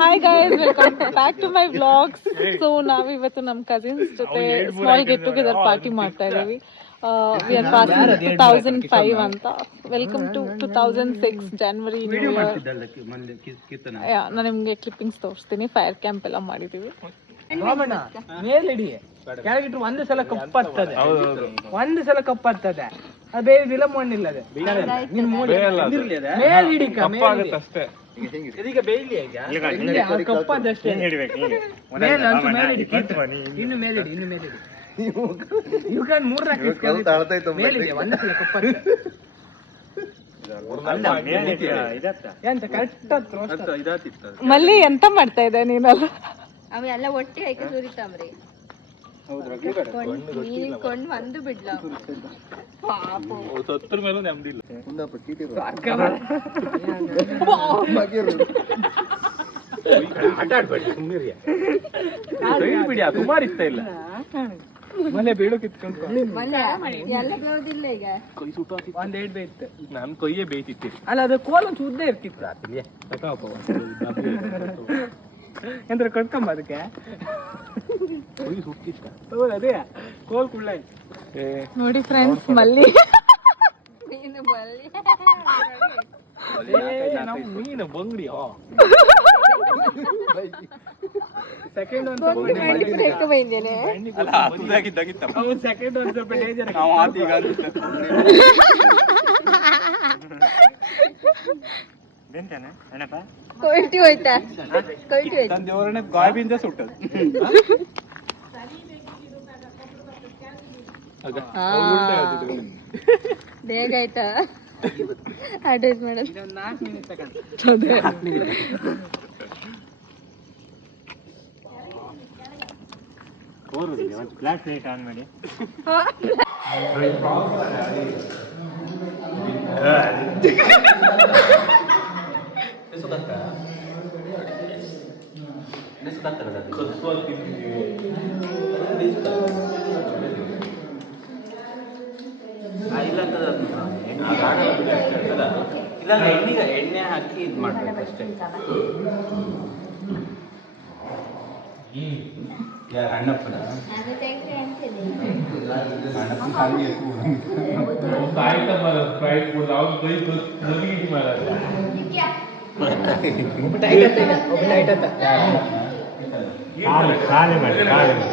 Hi guys, welcome back to my vlogs. So ನಾವಿವತ್ತು ನಮ್ಮ cousins ಜೊತೆ ಸ್ಮಾಲ್ ಗೆಟ್ ಟುಗೆದರ್ ಪಾರ್ಟಿ ಮಾಡ್ತಾ ಇದ್ದೀವಿ. ವಿ ಆರ್ ಪಾಸಿಂಗ್ 2005 ಅಂತ. Welcome to 2006 January new year. ನಾನು ನಿಮ್ಗೆ ಕ್ಲಿಪ್ಪಿಂಗ್ಸ್ ತೋರಿಸ್ತೀನಿ. ಫೈರ್ ಕ್ಯಾಂಪ್ ಎಲ್ಲ ಮಾಡಿದೀವಿ. ಮೇಲಿಡಿ ಕೆಳಗಿಟ್ರು ಒಂದು ಸಲ ಕಪ್ಪತ್ತದೆ, ಒಂದು ಸಲ ಕಪ್ಪತ್ತದೆ. ಅದು ಬೇರೆ ವಿಲಂಬ ಮಣ್ಣಿಲ್ಲದೆ ಮೇಲಿಡಿ ಅಷ್ಟೇ. ಇದೀಗ ಬೇಯ್ಲಿ ಕಪ್ಪದಷ್ಟೇ. ಇನ್ನು ಮೇಲಿಡಿ, ಇನ್ನು ಮೇಲಿಡಿ. ಇವಾಗ 3 ಮೇಲಿದೆ, ಒಂದು ಸಲ ಕಪ್ಪದ ಎಂತ ಕರೆಕ್ಟ್. ಮಲ್ಲಿ ಎಂತ ಮಾಡ್ತಾ ಇದ್ದೆ ನೀನಲ್ಲ? ಅವೆಲ್ಲ ಒಟ್ಟಿ ಹಾಕಿ ಸುರಿತಾಮ್ರಿ. ಕೊಂಡು ಒಂದು ಬಿಡ್ಲ ಪಾಪ ಸತ್ತರ ಮೇಲೂ ನೆಮ್ಮದಿಲ್ಲ. ಆಟ ಆಡ್ಬೇಡಿ, ಸುಮ್ಮನಿರಿ. ಬಿಡಿ, ಸುಮಾರು ಇಷ್ಟ ಇಲ್ಲ. ಮನೆ ಬೀಳು ಕಿತ್ಕೊಂಡು ಎಲ್ಲ ಬೇವುದಿಲ್ಲ. ಈಗ ಒಂದ್ 8 ಬೇಯ್ತು. ನನ್ ಕೊಯ್ಯೇ ಬೇಯ್ತಿತ್ತು. ಅಲ್ಲ, ಅದು ಕೋಲ್ ಒಂದು ಉದ್ದ ಇರ್ತಿತ್ತು. ಎಂದ್ರೆ ಕಟ್ಕೊಂಬ ಅದಕ್ಕೆ ಅದೇ ಕೋಲ್ ಕುಳ್ಳ ನೋಡಿ ಫ್ರೆಂಡ್ಸ್, ಮಲ್ಲಿ ನೀನು ಬಲ್ಲಿ ಮೀನು ಬಂಗಡಿ. ಸೆಕೆಂಡ್ ಒಂದು ಸೆಕೆಂಡ್ ಒಂದು ಸ್ವಲ್ಪ ಡೇಂಜರ್. ಕೊಯ್ಟಿ ಹೋಯ್ತಾ? ಕೊಯ್ಟಿ ಹೋಯ್ತಾ? ದೇವರನ್ನ ಗಾಯಬಿಂದ ಸುಟ್ಟದು. ಬೇಗ ಆಯ್ತಾ ಅಡ್ವೈಸ್ ಮಾಡೋದು? 4 ಮಿನಿಟ್ ತಗೊಂಡು ಫ್ಲಾಶ್ ಲೈಟ್ ಆನ್ ಮಾಡಿ. ಇಲ್ಲ ಎಣ್ಣೆ ಹಾಕಿ ಇದು ಮಾಡ್ಬೇಕು ಅಷ್ಟೇ. ಅಣ್ಣಪ್ಪನ ಖಾಲಿ ಮಾಡಿ, ಖಾಲಿ ಮಾಡಿ.